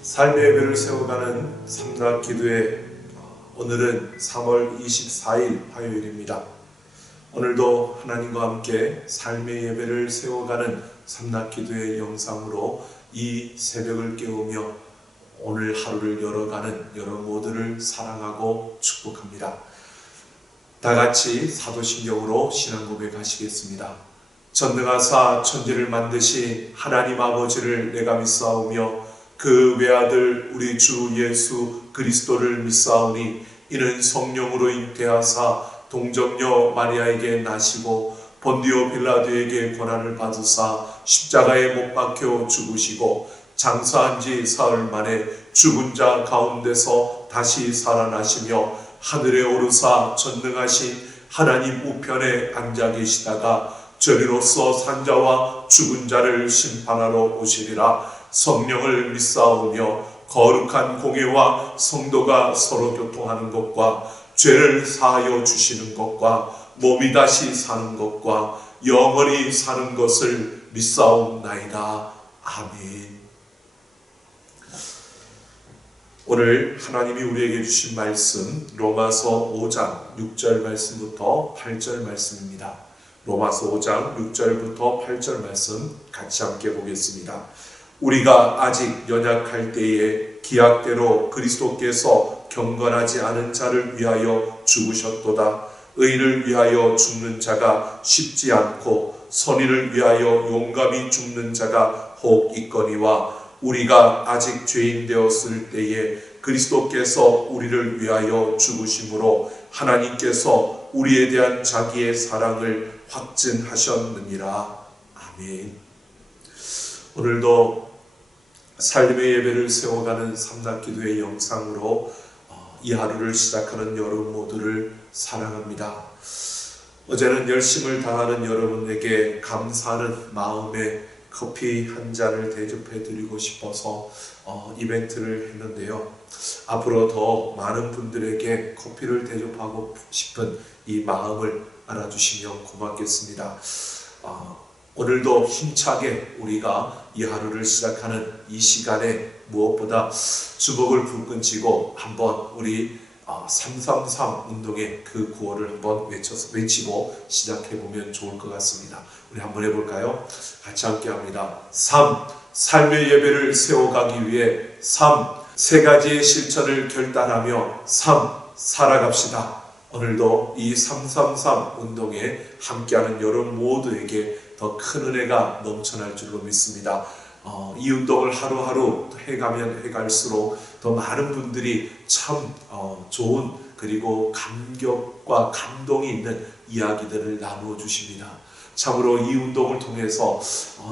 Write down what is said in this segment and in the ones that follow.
삶의 예배를 세워가는 삼락 기도회, 오늘은 3월 24일 화요일입니다. 오늘도 하나님과 함께 삶의 예배를 세워가는 삼락 기도회 영상으로 이 새벽을 깨우며 오늘 하루를 열어가는 여러분 모두를 사랑하고 축복합니다. 다 같이 사도신경으로 신앙 고백하시겠습니다. 전능하사 천지를 만드신 하나님 아버지를 내가 믿사오며 그 외아들 우리 주 예수 그리스도를 믿사오니 이는 성령으로 잉태하사 동정녀 마리아에게 나시고 본디오 빌라도에게 고난을 받으사 십자가에 못 박혀 죽으시고 장사한 지 사흘 만에 죽은 자 가운데서 다시 살아나시며 하늘에 오르사 전능하신 하나님 우편에 앉아 계시다가 저리로서 산자와 죽은 자를 심판하러 오시리라. 성령을 믿사오며 거룩한 공예와 성도가 서로 교통하는 것과 죄를 사하여 주시는 것과 몸이 다시 사는 것과 영원히 사는 것을 믿사옵나이다. 아멘. 오늘 하나님이 우리에게 주신 말씀 로마서 5장 6절 말씀부터 8절 말씀입니다. 로마서 5장 6절부터 8절 말씀 같이 함께 보겠습니다. 우리가 아직 연약할 때에 기약대로 그리스도께서 경건하지 않은 자를 위하여 죽으셨도다. 의인을 위하여 죽는 자가 쉽지 않고 선의를 위하여 용감히 죽는 자가 혹 있거니와 우리가 아직 죄인 되었을 때에 그리스도께서 우리를 위하여 죽으심으로 하나님께서 우리에 대한 자기의 사랑을 확증하셨느니라. 아멘. 오늘도 삶의 예배를 세워가는 삼락기도의 영상으로 이 하루를 시작하는 여러분 모두를 사랑합니다. 어제는 열심을 다하는 여러분에게 감사하는 마음에 커피 한 잔을 대접해 드리고 싶어서 이벤트를 했는데요. 앞으로 더 많은 분들에게 커피를 대접하고 싶은 이 마음을 알아주시면 고맙겠습니다. 오늘도 힘차게 우리가 이 하루를 시작하는 이 시간에 무엇보다 주먹을 불끈 쥐고 한번 우리 333 운동의 그 구호를 한번 외치고 시작해보면 좋을 것 같습니다. 우리 한번 해볼까요? 같이 함께 합니다. 3. 삶의 예배를 세워가기 위해 3. 세 가지의 실천을 결단하며 3. 살아갑시다. 오늘도 이 333 운동에 함께하는 여러분 모두에게 더 큰 은혜가 넘쳐날 줄로 믿습니다. 이 운동을 하루하루 해가면 해갈수록 더 많은 분들이 참 좋은 그리고 감격과 감동이 있는 이야기들을 나누어 주십니다. 참으로 이 운동을 통해서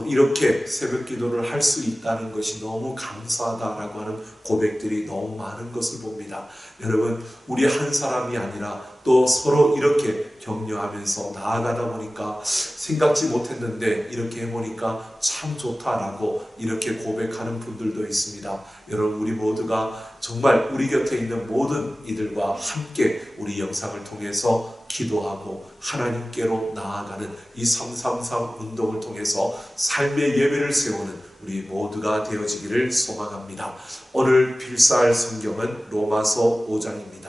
이렇게 새벽 기도를 할 수 있다는 것이 너무 감사하다라고 하는 고백들이 너무 많은 것을 봅니다. 여러분, 우리 한 사람이 아니라 또 서로 이렇게 격려하면서 나아가다 보니까 생각지 못했는데 이렇게 해보니까 참 좋다라고 이렇게 고백하는 분들도 있습니다. 여러분, 우리 모두가 정말 우리 곁에 있는 모든 이들과 함께 우리 영상을 통해서 기도하고 하나님께로 나아가는 이 333 운동을 통해서 삶의 예배를 세우는 우리 모두가 되어지기를 소망합니다. 오늘 필사할 성경은 로마서 5장입니다.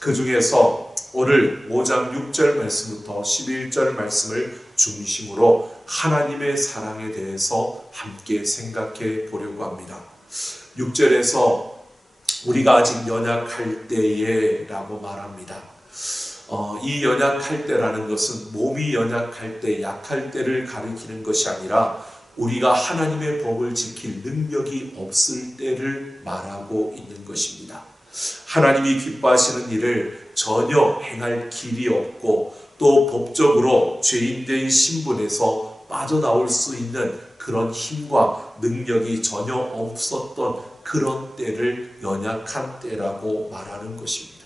그 중에서 오늘 5장 6절 말씀부터 11절 말씀을 중심으로 하나님의 사랑에 대해서 함께 생각해 보려고 합니다. 6절에서 우리가 아직 연약할 때에 라고 말합니다. 이 연약할 때라는 것은 몸이 연약할 때, 약할 때를 가리키는 것이 아니라 우리가 하나님의 법을 지킬 능력이 없을 때를 말하고 있는 것입니다. 하나님이 기뻐하시는 일을 전혀 행할 길이 없고 또 법적으로 죄인된 신분에서 빠져나올 수 있는 그런 힘과 능력이 전혀 없었던 그런 때를 연약한 때라고 말하는 것입니다.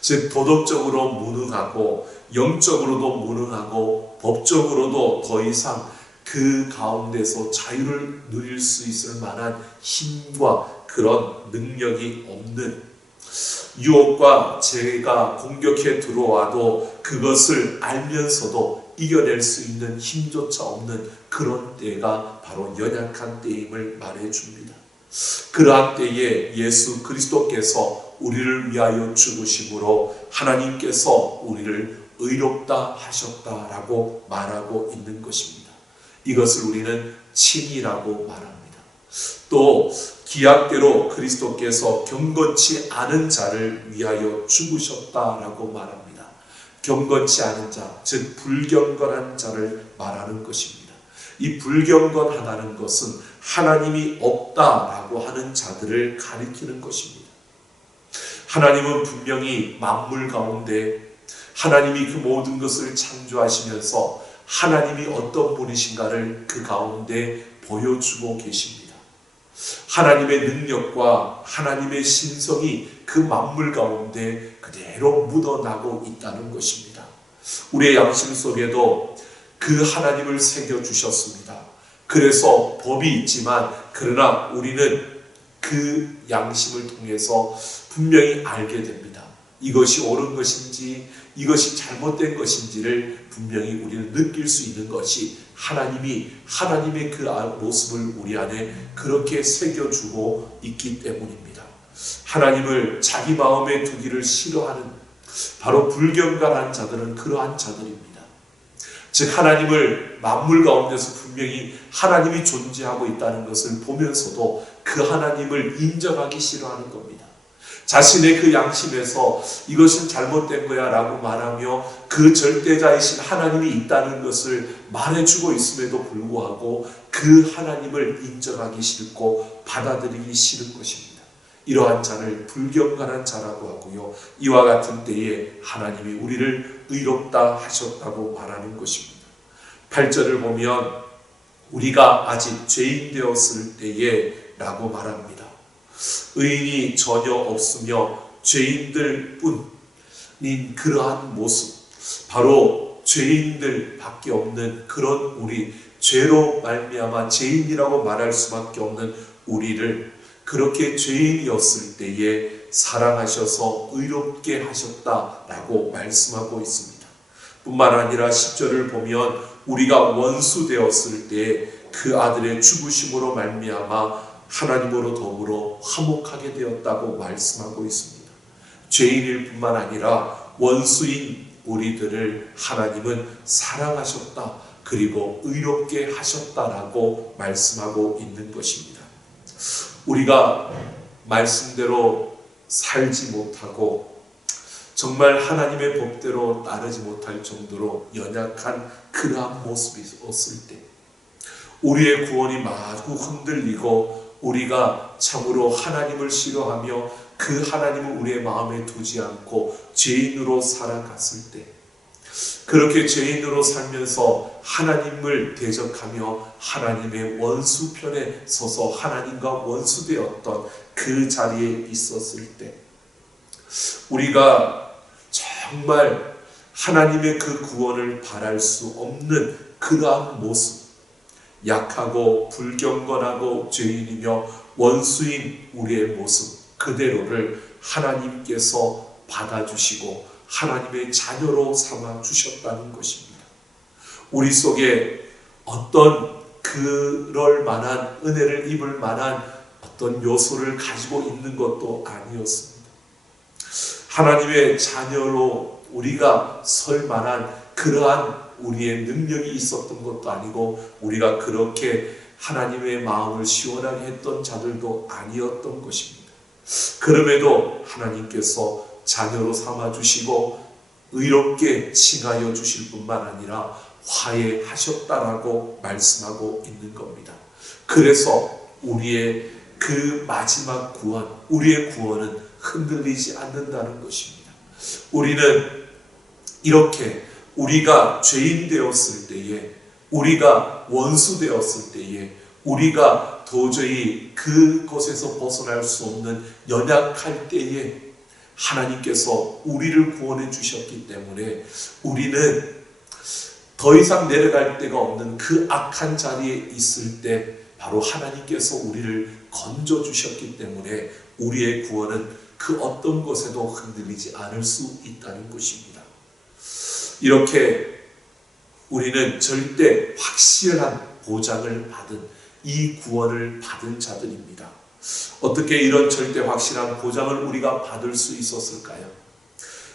즉 도덕적으로 무능하고 영적으로도 무능하고 법적으로도 더 이상 그 가운데서 자유를 누릴 수 있을 만한 힘과 그런 능력이 없는, 유혹과 죄가 공격해 들어와도 그것을 알면서도 이겨낼 수 있는 힘조차 없는 그런 때가 바로 연약한 때임을 말해줍니다. 그러한 때에 예수 그리스도께서 우리를 위하여 죽으심으로 하나님께서 우리를 의롭다 하셨다라고 말하고 있는 것입니다. 이것을 우리는 칭의라고 말합니다. 또 기약대로 그리스도께서 경건치 않은 자를 위하여 죽으셨다라고 말합니다. 경건치 않은 자, 즉 불경건한 자를 말하는 것입니다. 이 불경건하다는 것은 하나님이 없다라고 하는 자들을 가리키는 것입니다. 하나님은 분명히 만물 가운데 하나님이 그 모든 것을 창조하시면서 하나님이 어떤 분이신가를 그 가운데 보여주고 계십니다. 하나님의 능력과 하나님의 신성이 그 만물 가운데 그대로 묻어나고 있다는 것입니다. 우리의 양심 속에도 그 하나님을 새겨주셨습니다. 그래서 법이 있지만 그러나 우리는 그 양심을 통해서 분명히 알게 됩니다. 이것이 옳은 것인지 이것이 잘못된 것인지를 분명히 우리는 느낄 수 있는 것이 하나님의 그 모습을 우리 안에 그렇게 새겨주고 있기 때문입니다. 하나님을 자기 마음에 두기를 싫어하는 바로 불경건한 자들은 그러한 자들입니다. 즉 하나님을 만물 가운데서 분명히 하나님이 존재하고 있다는 것을 보면서도 그 하나님을 인정하기 싫어하는 겁니다. 자신의 그 양심에서 이것은 잘못된 거야 라고 말하며 그 절대자이신 하나님이 있다는 것을 말해주고 있음에도 불구하고 그 하나님을 인정하기 싫고 받아들이기 싫은 것입니다. 이러한 자를 불경건한 자라고 하고요. 이와 같은 때에 하나님이 우리를 의롭다 하셨다고 말하는 것입니다. 8절을 보면 우리가 아직 죄인 되었을 때에 라고 말합니다. 의인이 전혀 없으며 죄인들 뿐인 그러한 모습, 바로 죄인들 밖에 없는 그런 우리, 죄로 말미암아 죄인이라고 말할 수밖에 없는 우리를 그렇게 죄인이었을 때에 사랑하셔서 의롭게 하셨다라고 말씀하고 있습니다. 뿐만 아니라 10절을 보면 우리가 원수 되었을 때에 그 아들의 죽으심으로 말미암아 하나님으로 더불어 화목하게 되었다고 말씀하고 있습니다. 죄인일 뿐만 아니라 원수인 우리들을 하나님은 사랑하셨다, 그리고 의롭게 하셨다라고 말씀하고 있는 것입니다. 우리가 말씀대로 살지 못하고 정말 하나님의 법대로 따르지 못할 정도로 연약한 그러한 모습이 있었을 때, 우리의 구원이 마구 흔들리고 우리가 참으로 하나님을 싫어하며 그 하나님을 우리의 마음에 두지 않고 죄인으로 살아갔을 때, 그렇게 죄인으로 살면서 하나님을 대적하며 하나님의 원수 편에 서서 하나님과 원수되었던 그 자리에 있었을 때, 우리가 정말 하나님의 그 구원을 바랄 수 없는 그러한 모습, 약하고 불경건하고 죄인이며 원수인 우리의 모습 그대로를 하나님께서 받아주시고 하나님의 자녀로 삼아 주셨다는 것입니다. 우리 속에 어떤 그럴 만한 은혜를 입을 만한 어떤 요소를 가지고 있는 것도 아니었습니다. 하나님의 자녀로 우리가 설 만한 그러한 우리의 능력이 있었던 것도 아니고 우리가 그렇게 하나님의 마음을 시원하게 했던 자들도 아니었던 것입니다. 그럼에도 하나님께서 자녀로 삼아주시고 의롭게 칭하여 주실 뿐만 아니라 화해하셨다라고 말씀하고 있는 겁니다. 그래서 우리의 그 마지막 구원, 우리의 구원은 흔들리지 않는다는 것입니다. 우리는 이렇게 우리가 죄인 되었을 때에, 우리가 원수 되었을 때에, 우리가 도저히 그곳에서 벗어날 수 없는 연약할 때에 하나님께서 우리를 구원해 주셨기 때문에 우리는 더 이상 내려갈 데가 없는 그 악한 자리에 있을 때 바로 하나님께서 우리를 건져 주셨기 때문에 우리의 구원은 그 어떤 것에도 흔들리지 않을 수 있다는 것입니다. 이렇게 우리는 절대 확실한 보장을 받은 이 구원을 받은 자들입니다. 어떻게 이런 절대 확실한 보장을 우리가 받을 수 있었을까요?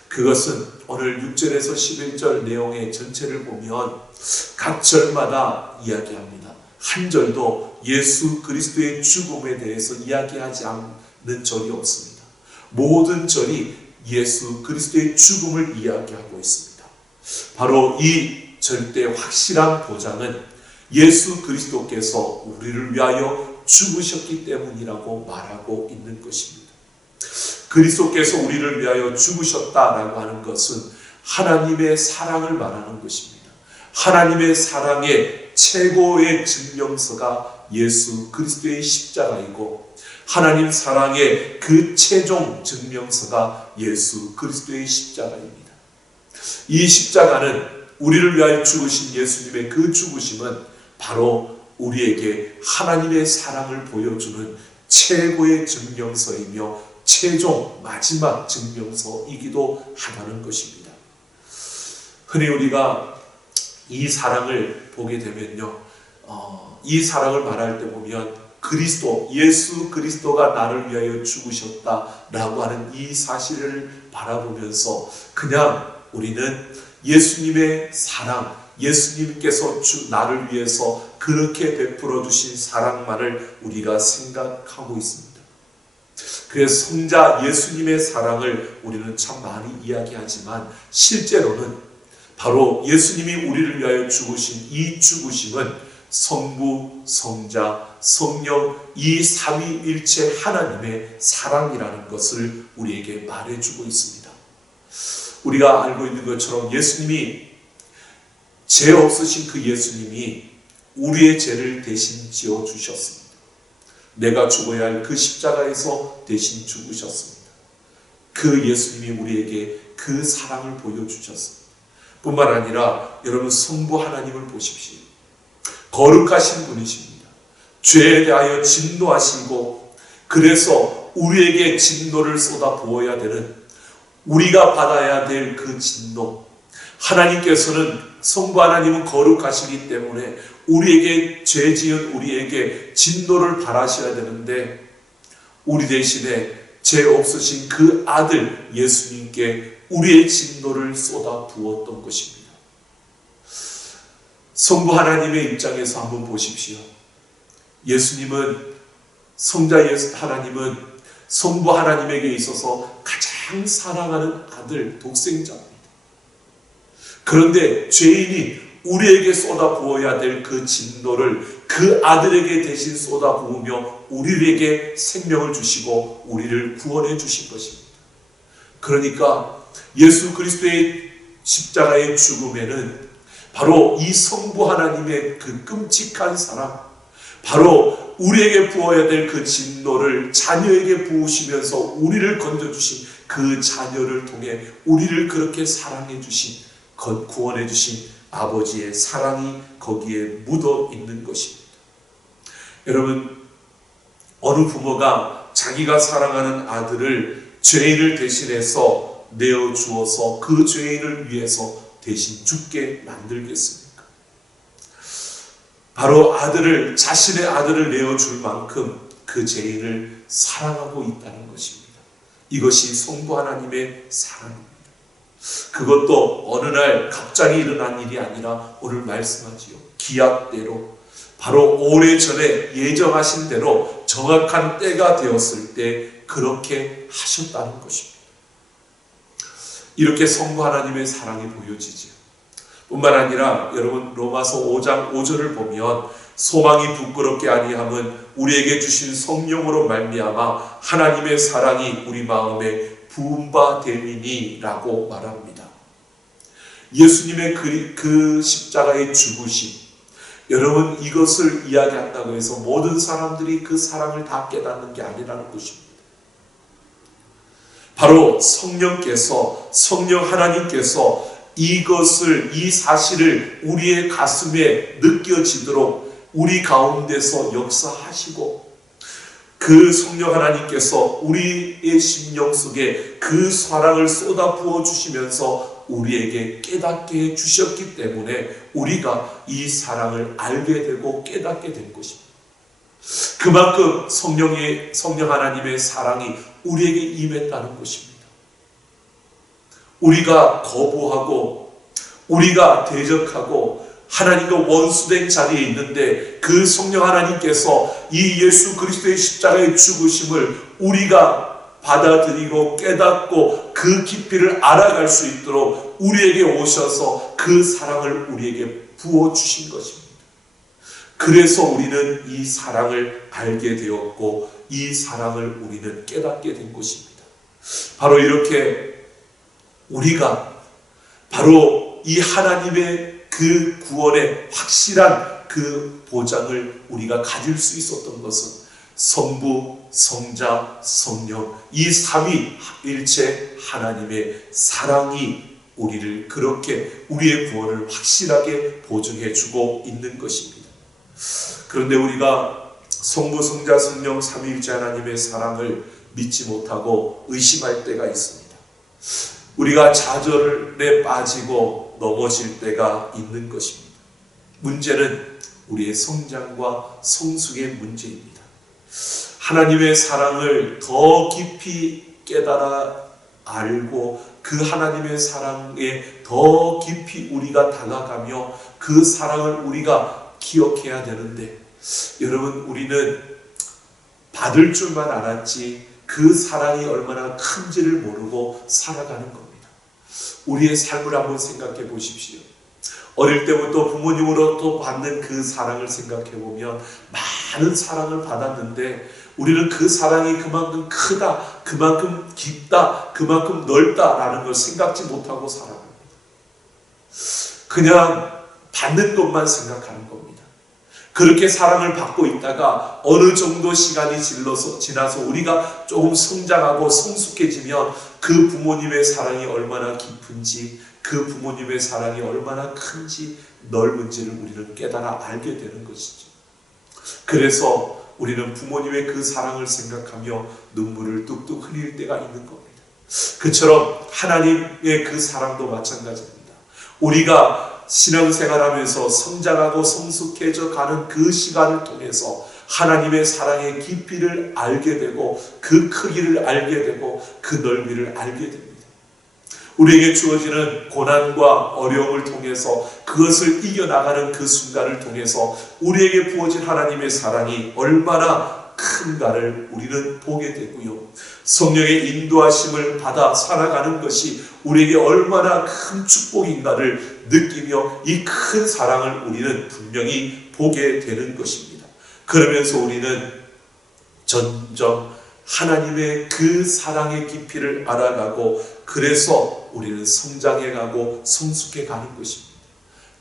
그것은 오늘 6절에서 11절 내용의 전체를 보면 각 절마다 이야기합니다. 한 절도 예수 그리스도의 죽음에 대해서 이야기하지 않는 절이 없습니다. 모든 절이 예수 그리스도의 죽음을 이야기하고 있습니다. 바로 이 절대 확실한 보장은 예수 그리스도께서 우리를 위하여 죽으셨기 때문이라고 말하고 있는 것입니다. 그리스도께서 우리를 위하여 죽으셨다라고 하는 것은 하나님의 사랑을 말하는 것입니다. 하나님의 사랑의 최고의 증명서가 예수 그리스도의 십자가이고 하나님 사랑의 그 최종 증명서가 예수 그리스도의 십자가입니다. 이 십자가는 우리를 위하여 죽으신 예수님의 그 죽으심은 바로 우리에게 하나님의 사랑을 보여주는 최고의 증명서이며 최종 마지막 증명서이기도 하다는 것입니다. 흔히 우리가 이 사랑을 보게 되면요, 이 사랑을 말할 때 보면 그리스도, 예수 그리스도가 나를 위하여 죽으셨다라고 하는 이 사실을 바라보면서 그냥 우리는 예수님의 사랑, 예수님께서 나를 위해서 그렇게 베풀어 주신 사랑만을 우리가 생각하고 있습니다. 그래서 성자 예수님의 사랑을 우리는 참 많이 이야기하지만 실제로는 바로 예수님이 우리를 위하여 죽으신 이 죽으심은 성부, 성자, 성령 이 삼위일체 하나님의 사랑이라는 것을 우리에게 말해주고 있습니다. 우리가 알고 있는 것처럼 예수님이 죄 없으신 그 예수님이 우리의 죄를 대신 지어주셨습니다. 내가 죽어야 할 그 십자가에서 대신 죽으셨습니다. 그 예수님이 우리에게 그 사랑을 보여주셨습니다. 뿐만 아니라 여러분 성부 하나님을 보십시오. 거룩하신 분이십니다. 죄에 대하여 진노하시고 그래서 우리에게 진노를 쏟아 부어야 되는 우리가 받아야 될 그 진노, 하나님께서는 성부 하나님은 거룩하시기 때문에 우리에게 죄 지은 우리에게 진노를 바라셔야 되는데 우리 대신에 죄 없으신 그 아들 예수님께 우리의 진노를 쏟아 부었던 것입니다. 성부 하나님의 입장에서 한번 보십시오. 예수님은 성자 예수 하나님은 성부 하나님에게 있어서 가장 사랑하는 아들 독생자입니다. 그런데 죄인이 우리에게 쏟아 부어야 될 그 진노를 그 아들에게 대신 쏟아 부으며 우리에게 생명을 주시고 우리를 구원해 주신 것입니다. 그러니까 예수 그리스도의 십자가의 죽음에는 바로 이 성부 하나님의 그 끔찍한 사랑, 바로 우리에게 부어야 될 그 진노를 자녀에게 부으시면서 우리를 건져주신 그 자녀를 통해 우리를 그렇게 사랑해 주신, 구원해 주신 아버지의 사랑이 거기에 묻어 있는 것입니다. 여러분, 어느 부모가 자기가 사랑하는 아들을 죄인을 대신해서 내어주어서 그 죄인을 위해서 대신 죽게 만들겠습니까? 바로 자신의 아들을 내어줄 만큼 그 죄인을 사랑하고 있다는 것입니다. 이것이 성부 하나님의 사랑입니다. 그것도 어느 날 갑자기 일어난 일이 아니라 오늘 말씀하지요. 기약대로 바로 오래전에 예정하신 대로 정확한 때가 되었을 때 그렇게 하셨다는 것입니다. 이렇게 성부 하나님의 사랑이 보여지지요. 뿐만 아니라 여러분 로마서 5장 5절을 보면 소망이 부끄럽게 아니함은 우리에게 주신 성령으로 말미암아 하나님의 사랑이 우리 마음에 부은 바 됨이니라고 말합니다. 예수님의 그 십자가의 죽으심, 여러분 이것을 이야기한다고 해서 모든 사람들이 그 사랑을 다 깨닫는 게 아니라는 것입니다. 바로 성령 하나님께서 이 사실을 우리의 가슴에 느껴지도록 우리 가운데서 역사하시고, 그 성령 하나님께서 우리의 심령 속에 그 사랑을 쏟아 부어 주시면서 우리에게 깨닫게 해 주셨기 때문에 우리가 이 사랑을 알게 되고 깨닫게 된 것입니다. 그만큼 성령 하나님의 사랑이 우리에게 임했다는 것입니다. 우리가 거부하고 우리가 대적하고 하나님과 원수된 자리에 있는데 그 성령 하나님께서 이 예수 그리스도의 십자가의 죽으심을 우리가 받아들이고 깨닫고 그 깊이를 알아갈 수 있도록 우리에게 오셔서 그 사랑을 우리에게 부어주신 것입니다. 그래서 우리는 이 사랑을 알게 되었고 이 사랑을 우리는 깨닫게 된 것입니다. 바로 이렇게 우리가 바로 이 하나님의 그 구원의 확실한 그 보장을 우리가 가질 수 있었던 것은 성부, 성자, 성령 이 삼위일체 하나님의 사랑이 우리를 그렇게 우리의 구원을 확실하게 보증해 주고 있는 것입니다. 그런데 우리가 성부, 성자, 성령 삼위일체 하나님의 사랑을 믿지 못하고 의심할 때가 있습니다. 우리가 좌절에 빠지고 넘어질 때가 있는 것입니다. 문제는 우리의 성장과 성숙의 문제입니다. 하나님의 사랑을 더 깊이 깨달아 알고 그 하나님의 사랑에 더 깊이 우리가 다가가며 그 사랑을 우리가 기억해야 되는데, 여러분, 우리는 받을 줄만 알았지 그 사랑이 얼마나 큰지를 모르고 살아가는 겁니다. 우리의 삶을 한번 생각해 보십시오. 어릴 때부터 부모님으로부터 받는 그 사랑을 생각해 보면 많은 사랑을 받았는데 우리는 그 사랑이 그만큼 크다, 그만큼 깊다, 그만큼 넓다라는 걸 생각지 못하고 살아갑니다. 그냥 받는 것만 생각하는 겁니다. 그렇게 사랑을 받고 있다가 어느 정도 시간이 지나서 우리가 조금 성장하고 성숙해지면 그 부모님의 사랑이 얼마나 깊은지, 그 부모님의 사랑이 얼마나 큰지 넓은지를 우리는 깨달아 알게 되는 것이죠. 그래서 우리는 부모님의 그 사랑을 생각하며 눈물을 뚝뚝 흘릴 때가 있는 겁니다. 그처럼 하나님의 그 사랑도 마찬가지입니다. 우리가 신앙생활하면서 성장하고 성숙해져 가는 그 시간을 통해서 하나님의 사랑의 깊이를 알게 되고 그 크기를 알게 되고 그 넓이를 알게 됩니다. 우리에게 주어지는 고난과 어려움을 통해서 그것을 이겨나가는 그 순간을 통해서 우리에게 부어진 하나님의 사랑이 얼마나 큰가를 우리는 보게 되고요. 성령의 인도하심을 받아 살아가는 것이 우리에게 얼마나 큰 축복인가를 느끼며 이 큰 사랑을 우리는 분명히 보게 되는 것입니다. 그러면서 우리는 점점 하나님의 그 사랑의 깊이를 알아가고 그래서 우리는 성장해가고 성숙해가는 것입니다.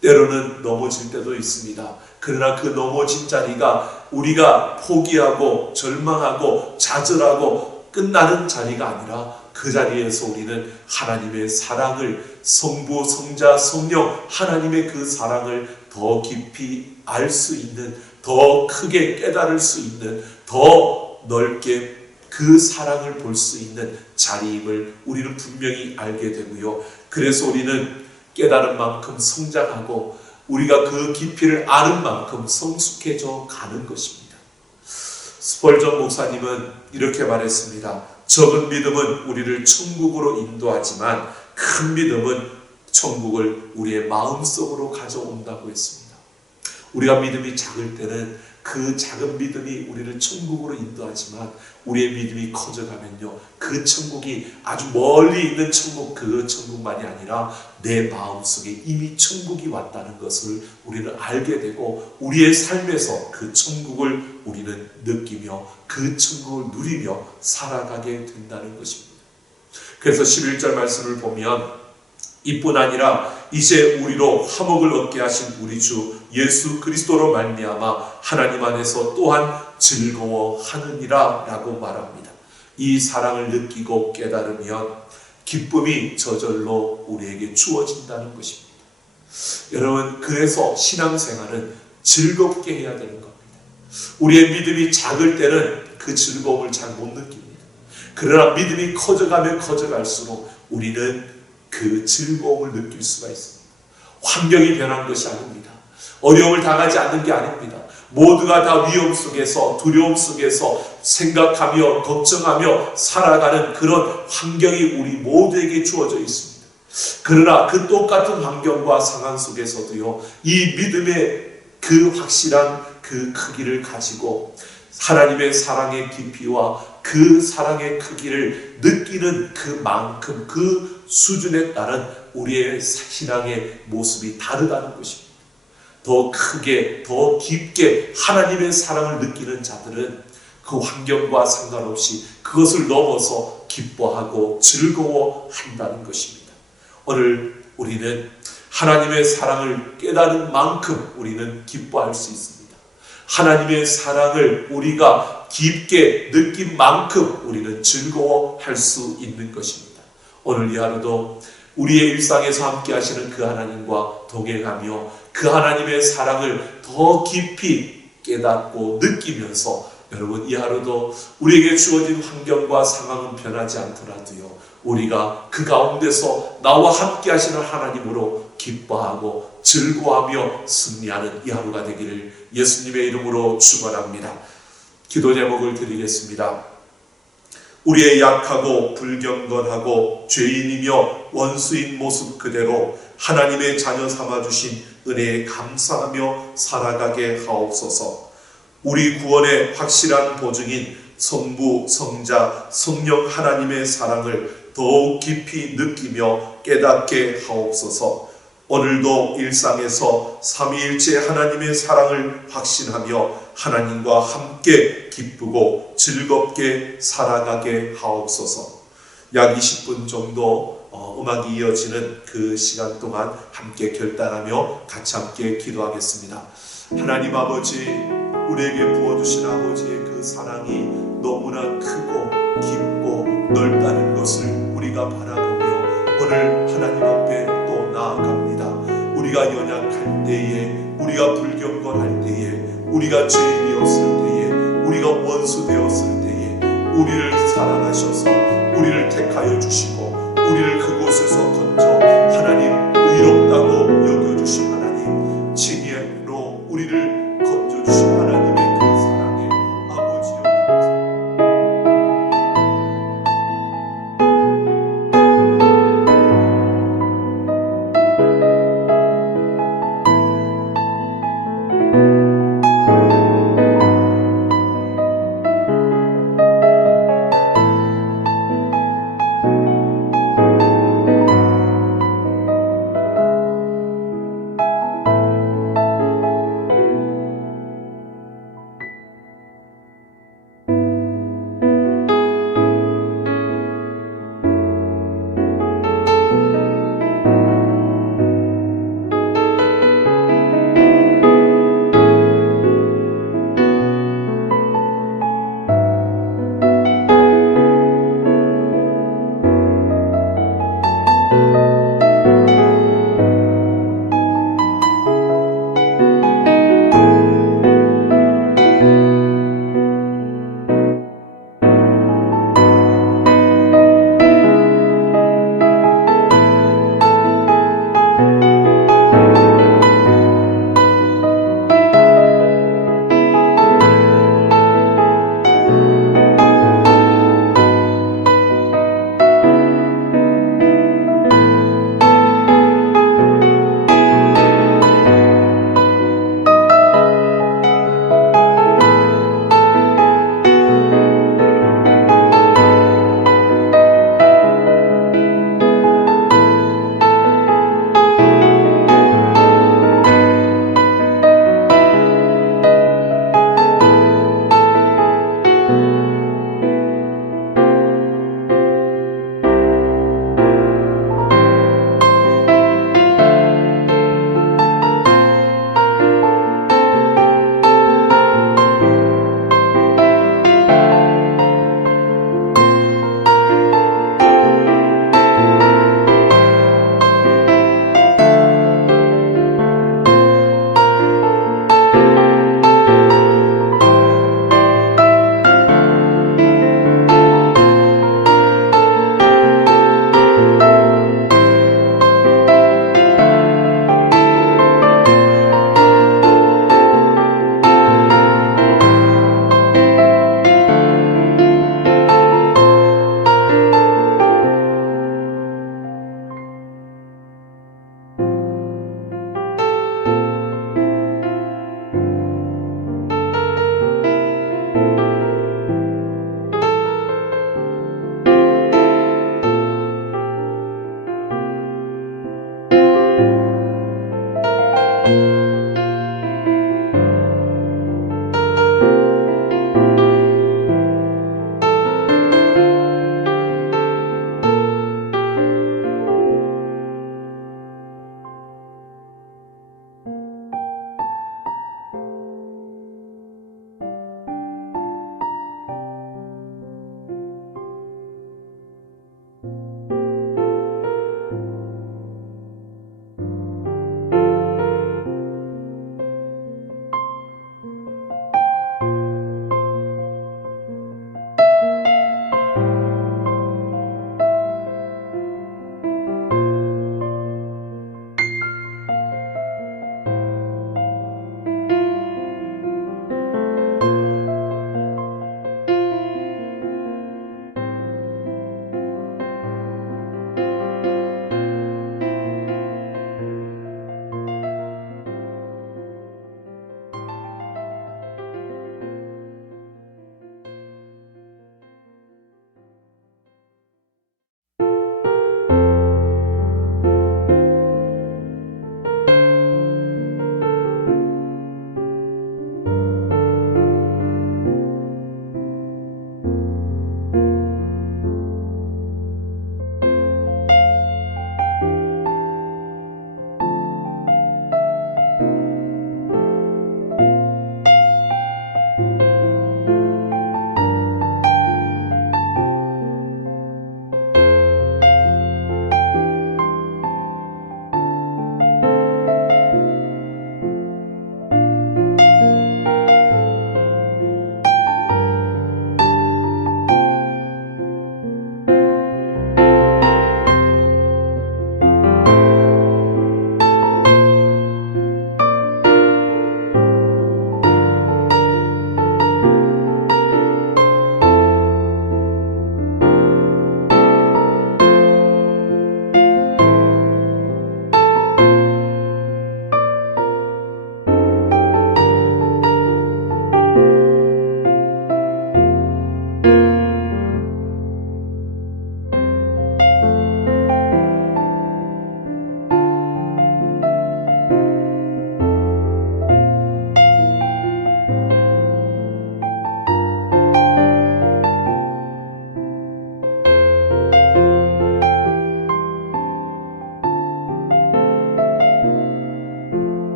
때로는 넘어질 때도 있습니다. 그러나 그 넘어진 자리가 우리가 포기하고 절망하고 좌절하고 끝나는 자리가 아니라 그 자리에서 우리는 하나님의 사랑을 성부, 성자, 성령 하나님의 그 사랑을 더 깊이 알 수 있는, 더 크게 깨달을 수 있는, 더 넓게 그 사랑을 볼 수 있는 자리임을 우리는 분명히 알게 되고요. 그래서 우리는 깨달은 만큼 성장하고 우리가 그 깊이를 아는 만큼 성숙해져 가는 것입니다. 스펄전 목사님은 이렇게 말했습니다. 적은 믿음은 우리를 천국으로 인도하지만 큰 믿음은 천국을 우리의 마음속으로 가져온다고 했습니다. 우리가 믿음이 작을 때는 그 작은 믿음이 우리를 천국으로 인도하지만 우리의 믿음이 커져가면요, 그 천국이 아주 멀리 있는 천국, 그 천국만이 아니라 내 마음속에 이미 천국이 왔다는 것을 우리는 알게 되고 우리의 삶에서 그 천국을 우리는 느끼며 그 천국을 누리며 살아가게 된다는 것입니다. 그래서 11절 말씀을 보면 이뿐 아니라 이제 우리로 화목을 얻게 하신 우리 주 예수 그리스도로 말미암아 하나님 안에서 또한 즐거워하느니라 라고 말합니다. 이 사랑을 느끼고 깨달으면 기쁨이 저절로 우리에게 주어진다는 것입니다. 여러분, 그래서 신앙생활은 즐겁게 해야 되는 겁니다. 우리의 믿음이 작을 때는 그 즐거움을 잘 못 느낍니다. 그러나 믿음이 커져갈수록 우리는 그 즐거움을 느낄 수가 있습니다. 환경이 변한 것이 아닙니다. 어려움을 당하지 않는 게 아닙니다. 모두가 다 위험 속에서, 두려움 속에서 생각하며 걱정하며 살아가는 그런 환경이 우리 모두에게 주어져 있습니다. 그러나 그 똑같은 환경과 상황 속에서도요, 이 믿음의 그 확실한 그 크기를 가지고 하나님의 사랑의 깊이와 그 사랑의 크기를 느끼는 그만큼 그 수준에 따른 우리의 신앙의 모습이 다르다는 것입니다. 더 크게, 더 깊게 하나님의 사랑을 느끼는 자들은 그 환경과 상관없이 그것을 넘어서 기뻐하고 즐거워한다는 것입니다. 오늘 우리는 하나님의 사랑을 깨달은 만큼 우리는 기뻐할 수 있습니다. 하나님의 사랑을 우리가 깊게 느낀 만큼 우리는 즐거워할 수 있는 것입니다. 오늘 이 하루도 우리의 일상에서 함께 하시는 그 하나님과 동행하며 그 하나님의 사랑을 더 깊이 깨닫고 느끼면서 여러분, 이 하루도 우리에게 주어진 환경과 상황은 변하지 않더라도요, 우리가 그 가운데서 나와 함께 하시는 하나님으로 기뻐하고 즐거워하며 승리하는 이 하루가 되기를 예수님의 이름으로 축원합니다. 기도 제목을 드리겠습니다. 우리의 약하고 불경건하고 죄인이며 원수인 모습 그대로 하나님의 자녀 삼아주신 은혜에 감사하며 살아가게 하옵소서. 우리 구원의 확실한 보증인 성부, 성자, 성령 하나님의 사랑을 더욱 깊이 느끼며 깨닫게 하옵소서. 오늘도 일상에서 삼위일체 하나님의 사랑을 확신하며 하나님과 함께 기쁘고 즐겁게 살아가게 하옵소서. 약 20분 정도 음악이 이어지는 그 시간 동안 함께 결단하며 같이 함께 기도하겠습니다. 하나님 아버지, 우리에게 부어주신 아버지의 그 사랑이 너무나 크고 깊고 넓다는 것을 우리가 바라보며 오늘 하나님 앞에 또 나아갑니다. 우리가 연약할 때에, 우리가 불경건할 때에, 우리가 죄인이었을 때에, 우리가 원수 되었을 때에 우리를 사랑하셔서 우리를 택하여 주시고 우리를 그곳에서 건져 하나님 의롭다고 여겨주신 하나님, 징계로 우리를 건져주신 하나님의 그 사랑에 아버지여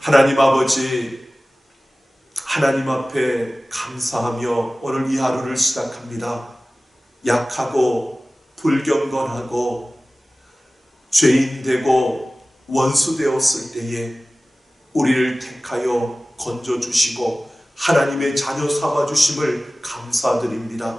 하나님 아버지, 하나님 앞에 감사하며 오늘 이 하루를 시작합니다. 약하고 불경건하고 죄인되고 원수되었을 때에 우리를 택하여 건져주시고 하나님의 자녀 삼아주심을 감사드립니다.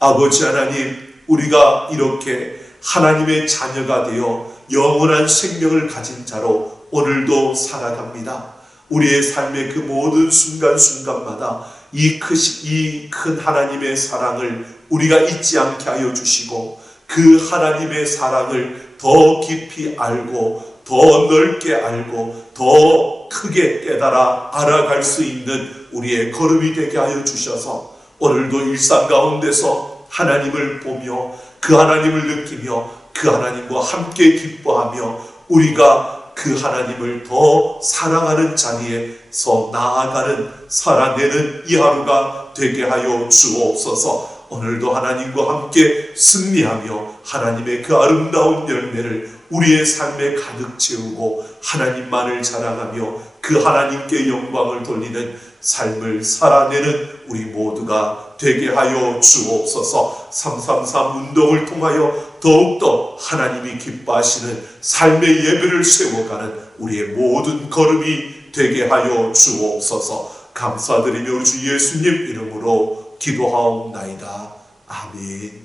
아버지 하나님, 우리가 이렇게 하나님의 자녀가 되어 영원한 생명을 가진 자로 오늘도 살아갑니다. 우리의 삶의 그 모든 순간순간마다 이 큰 하나님의 사랑을 우리가 잊지 않게 하여 주시고 그 하나님의 사랑을 더 깊이 알고 더 넓게 알고 더 크게 깨달아 알아갈 수 있는 우리의 걸음이 되게 하여 주셔서 오늘도 일상 가운데서 하나님을 보며 그 하나님을 느끼며 그 하나님과 함께 기뻐하며 우리가 그 하나님을 더 사랑하는 자리에서 나아가는 살아내는 이 하루가 되게 하여 주옵소서. 오늘도 하나님과 함께 승리하며 하나님의 그 아름다운 열매를 우리의 삶에 가득 채우고 하나님만을 자랑하며 그 하나님께 영광을 돌리는 삶을 살아내는 우리 모두가 되게 하여 주옵소서. 333 운동을 통하여 더욱더 하나님이 기뻐하시는 삶의 예배를 세워가는 우리의 모든 걸음이 되게 하여 주옵소서. 감사드리며 우리 주 예수님 이름으로 기도하옵나이다. 아멘.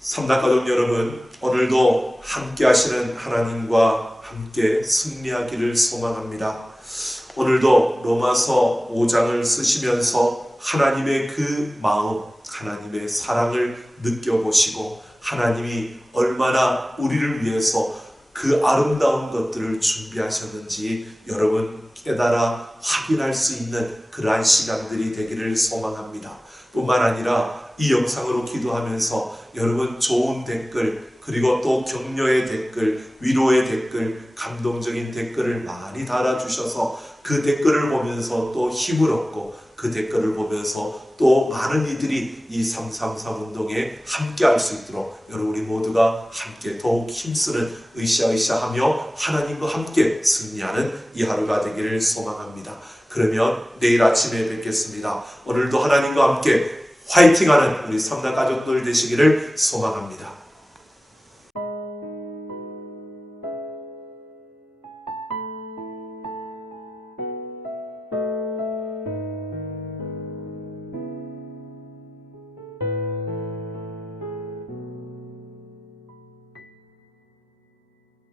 삼락가족 여러분, 오늘도 함께 하시는 하나님과 함께 승리하기를 소망합니다. 오늘도 로마서 5장을 쓰시면서 하나님의 그 마음, 하나님의 사랑을 느껴보시고 하나님이 얼마나 우리를 위해서 그 아름다운 것들을 준비하셨는지 여러분 깨달아 확인할 수 있는 그러한 시간들이 되기를 소망합니다. 뿐만 아니라 이 영상으로 기도하면서 여러분 좋은 댓글, 그리고 또 격려의 댓글, 위로의 댓글, 감동적인 댓글을 많이 달아주셔서 그 댓글을 보면서 또 힘을 얻고 그 댓글을 보면서 또 많은 이들이 이 333 운동에 함께 할 수 있도록 여러분 우리 모두가 함께 더욱 힘쓰는 으쌰으쌰하며 하나님과 함께 승리하는 이 하루가 되기를 소망합니다. 그러면 내일 아침에 뵙겠습니다. 오늘도 하나님과 함께 화이팅하는 우리 삼락 가족들 되시기를 소망합니다.